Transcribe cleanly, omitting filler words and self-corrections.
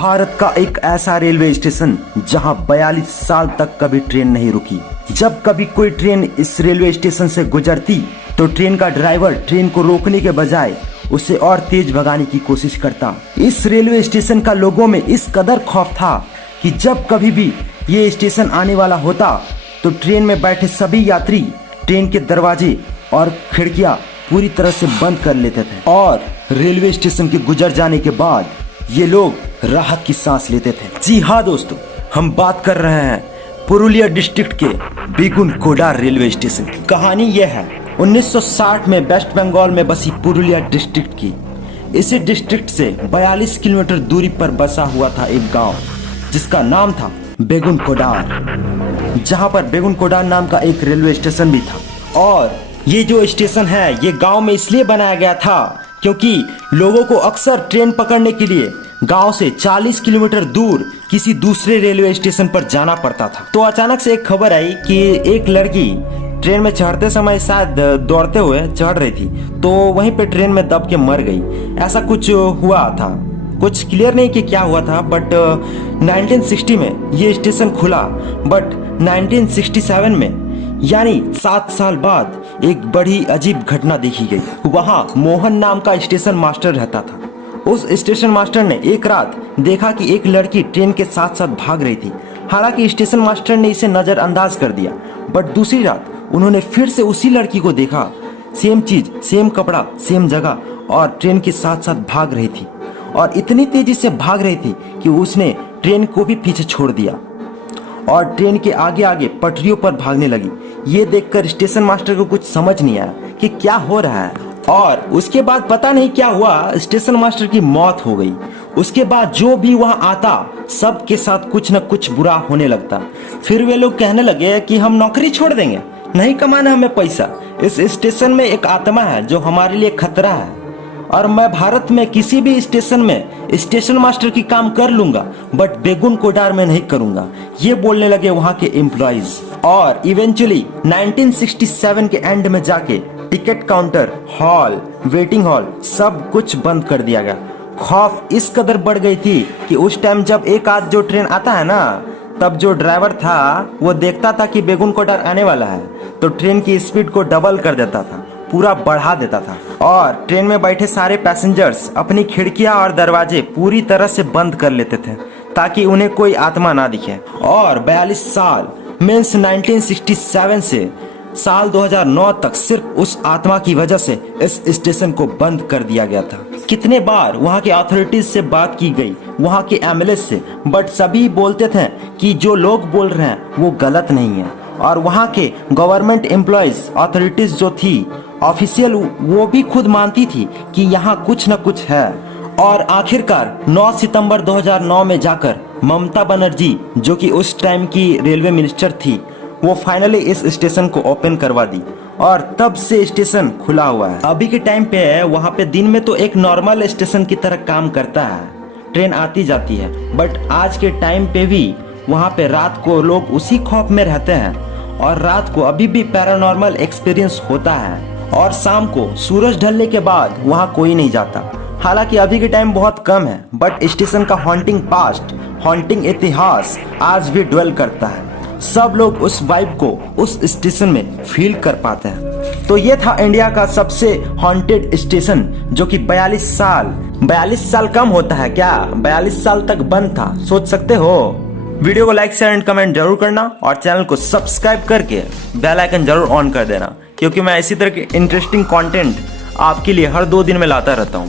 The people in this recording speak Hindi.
भारत का एक ऐसा रेलवे स्टेशन जहां 42 साल तक कभी ट्रेन नहीं रुकी। जब कभी कोई ट्रेन इस रेलवे स्टेशन से गुजरती तो ट्रेन का ड्राइवर ट्रेन को रोकने के बजाय उसे और तेज भगाने की कोशिश करता। इस रेलवे स्टेशन का लोगों में इस कदर खौफ था कि जब कभी भी ये स्टेशन आने वाला होता तो ट्रेन में बैठे सभी यात्री ट्रेन के दरवाजे और खिड़कियां पूरी तरह से बंद कर लेते थे और रेलवे स्टेशन के गुजर जाने के बाद ये लोग राहत की सांस लेते थे। जी हाँ दोस्तों, हम बात कर रहे हैं पुरुलिया डिस्ट्रिक्ट के बेगुनकोडार रेलवे स्टेशन की। कहानी यह है 1960 में वेस्ट बंगाल में बसी पुरुलिया डिस्ट्रिक्ट की। इसी डिस्ट्रिक्ट से 42 किलोमीटर दूरी पर बसा हुआ था एक गांव जिसका नाम था बेगुनकोडार, जहां पर बेगुनकोडार नाम का एक रेलवे स्टेशन भी था। और ये जो स्टेशन है ये गांव में इसलिए बनाया गया था क्योंकि लोगों को अक्सर ट्रेन पकड़ने के लिए गांव से 40 किलोमीटर दूर किसी दूसरे रेलवे स्टेशन पर जाना पड़ता था। तो अचानक से एक खबर आई कि एक लड़की ट्रेन में चढ़ते समय शायद दौड़ते हुए चढ़ रही थी तो वहीं पे ट्रेन में दब के मर गई। ऐसा कुछ हुआ था, कुछ क्लियर नहीं कि क्या हुआ था। बट 1960 में ये स्टेशन खुला, बट 1967 में यानी 7 साल बाद एक बड़ी अजीब घटना देखी गई। वहाँ मोहन नाम का स्टेशन मास्टर रहता था। उस स्टेशन मास्टर ने एक रात देखा कि एक लड़की ट्रेन के साथ साथ भाग रही थी। हालांकि स्टेशन मास्टर ने इसे नजरअंदाज कर दिया, बट दूसरी रात उन्होंने फिर से उसी लड़की को देखा। सेम चीज, सेम कपड़ा, सेम जगह और ट्रेन के साथ साथ भाग रही थी और इतनी तेजी से भाग रही थी कि उसने ट्रेन को भी पीछे छोड़ दिया और ट्रेन के आगे आगे पटरियों पर भागने लगी। ये देखकर स्टेशन मास्टर को कुछ समझ नहीं आया कि क्या हो रहा है। और उसके बाद पता नहीं क्या हुआ, स्टेशन मास्टर की मौत हो गई। उसके बाद जो भी वहां आता सब के साथ कुछ न कुछ बुरा होने लगता। फिर वे लोग कहने लगे कि हम नौकरी छोड़ देंगे, नहीं कमाना हमें पैसा। इस स्टेशन में एक आत्मा है जो हमारे लिए खतरा है और मैं भारत में किसी भी स्टेशन में स्टेशन मास्टर की काम कर लूंगा, बट बेगुनकोडार में नहीं करूंगा। ये बोलने लगे वहां के एम्प्लॉइज। और इवेंचुअली 1967 के एंड में जाके ticket counter, hall, waiting hall सब कुछ बंद कर दिया गया। खौफ इस कदर बढ़ गई थी कि उस टाइम जब एक आध जो ट्रेन आता है ना, तब जो ड्राइवर था वो देखता था कि बेगुनकोडार आने वाला है तो ट्रेन की स्पीड को डबल कर देता था, पूरा बढ़ा देता था। और ट्रेन में बैठे सारे पैसेंजर्स अपनी खिड़कियां और दरवाजे पूरी तरह से बंद कर लेते थे ताकि उन्हें कोई आत्मा ना दिखे। और 42 साल मीन्स 1967 से साल 2009 तक सिर्फ उस आत्मा की वजह से इस स्टेशन को बंद कर दिया गया था। कितने बार वहां के अथॉरिटीज से बात की गई, वहां के एमएलए से, बट सभी बोलते थे कि जो लोग बोल रहे हैं वो गलत नहीं है। और वहां के गवर्नमेंट एम्प्लॉयज, अथॉरिटीज जो थी ऑफिशियल, वो भी खुद मानती थी कि यहाँ कुछ न कुछ है। और आखिरकार 9 सितंबर 2009 में जाकर ममता बनर्जी, जो कि उस टाइम की रेलवे मिनिस्टर थी, वो फाइनली इस स्टेशन को ओपन करवा दी और तब से स्टेशन खुला हुआ है। अभी के टाइम पे वहाँ पे दिन में तो एक नॉर्मल स्टेशन की तरह काम करता है, ट्रेन आती जाती है, बट आज के टाइम पे भी वहाँ पे रात को लोग उसी खौफ में रहते हैं और रात को अभी भी पैरानॉर्मल एक्सपीरियंस होता है। और शाम को सूरज ढलने के बाद वहाँ कोई नहीं जाता। हालांकि अभी के टाइम बहुत कम है, बट स्टेशन का हॉन्टिंग पास्ट, हॉन्टिंग इतिहास आज भी ड्वेल करता है। सब लोग उस वाइब को उस स्टेशन में फील कर पाते हैं। तो ये था इंडिया का सबसे हॉन्टेड स्टेशन जो कि 42 साल कम होता है क्या, 42 साल तक बंद था, सोच सकते हो। वीडियो को लाइक, शेयर एंड कमेंट जरूर करना और चैनल को सब्सक्राइब करके बेल आइकन जरूर ऑन कर देना, क्योंकि मैं इसी तरह के इंटरेस्टिंग कंटेंट आपके लिए हर 2 दिन में लाता रहता हूँ।